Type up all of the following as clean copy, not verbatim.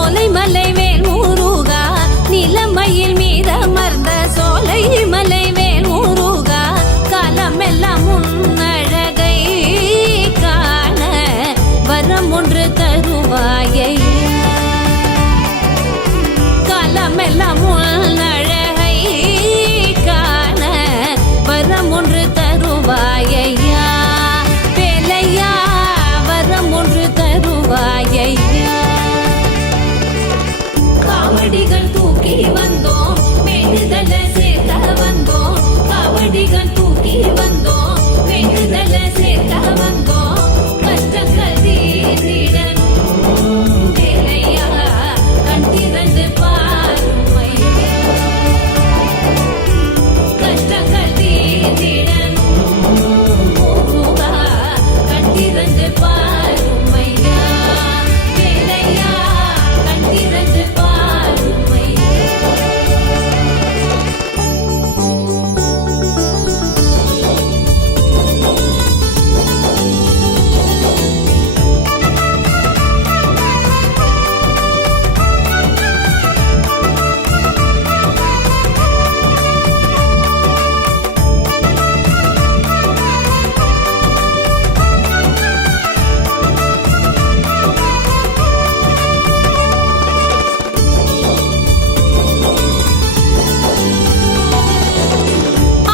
சோலைமலை வேல் முருகா நிலமையில் மீதமர்ந்த சோலைமலை வேல் முருகா காலமெல்லாம் உன்னழகை காண வரம் ஒன்று தருவாயையா காலமெல்லாம் உன்னழகை காண வரம் ஒன்று தருவாயையா வேலையா வரம் ஒன்று தருவாயையா காவடிகள் தூக்கி வந்தோம் வேண்டுதல சேர்க்க வந்தோம் காவடிகள் தூக்கி வந்தோம் வேண்டுதல சேர்க்க வந்தோம் கஷ்டங்கள் தீர்ந்திடணும் வேலையா கண் திறந்து பாரும் ஐயா கஷ்டங்கள் தீர்ந்திடணும் முருகா கண் திறந்து பாரும் ஐயா வேலையா கண் திறந்து பாரும் ஐயா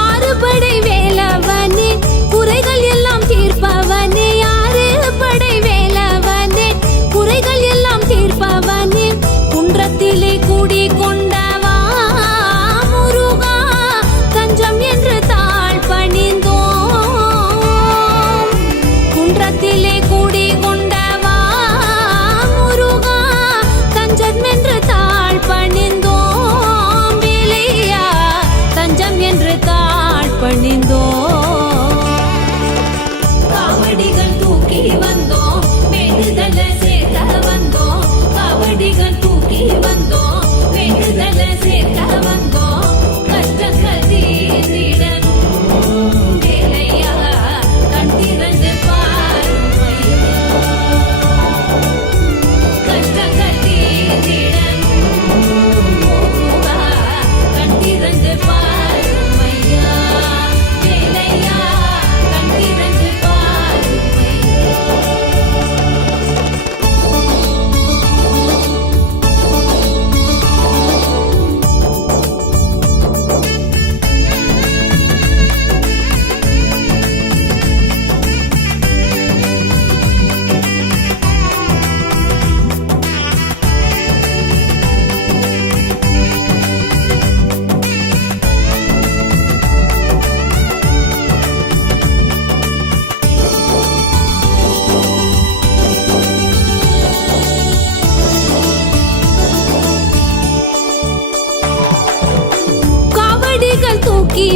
ஆறுபடை வேலவனே குறைகள் எல்லாம் தீர்ப்பவனே ஆறுபடை வேலவனே குறைகள் எல்லாம் தீர்ப்பவனே குன்றத்திலே கூடி கொண்டவா முருகா தஞ்சம் என்று தாழ் பணிந்தோம் குன்றத்திலே கூடி கொண்டவா முருகா தஞ்சம் என்று தாழ் பணிந்தோம் வேலையா தஞ்சம் என்று தாழ் பணிந்தோம் காவடிகள் தூக்கி வந்தோம் வேண்டுதல சேர்க்க வந்தோம் காவடிகள் தூக்கி வந்தோம் வேண்டுதல சேர்க்க வந்தோம் கஷ்டங்கள் தீர்ந்திடணும் வேலையா கண் திறந்து பாரும் ஐயா கஷ்டங்கள் தீர்ந்திடணும் முருகா கண் திறந்து பாரும் ஐயா வேலையா கண் திறந்து பாரும் ஐயா காவடிகள் தூக்கி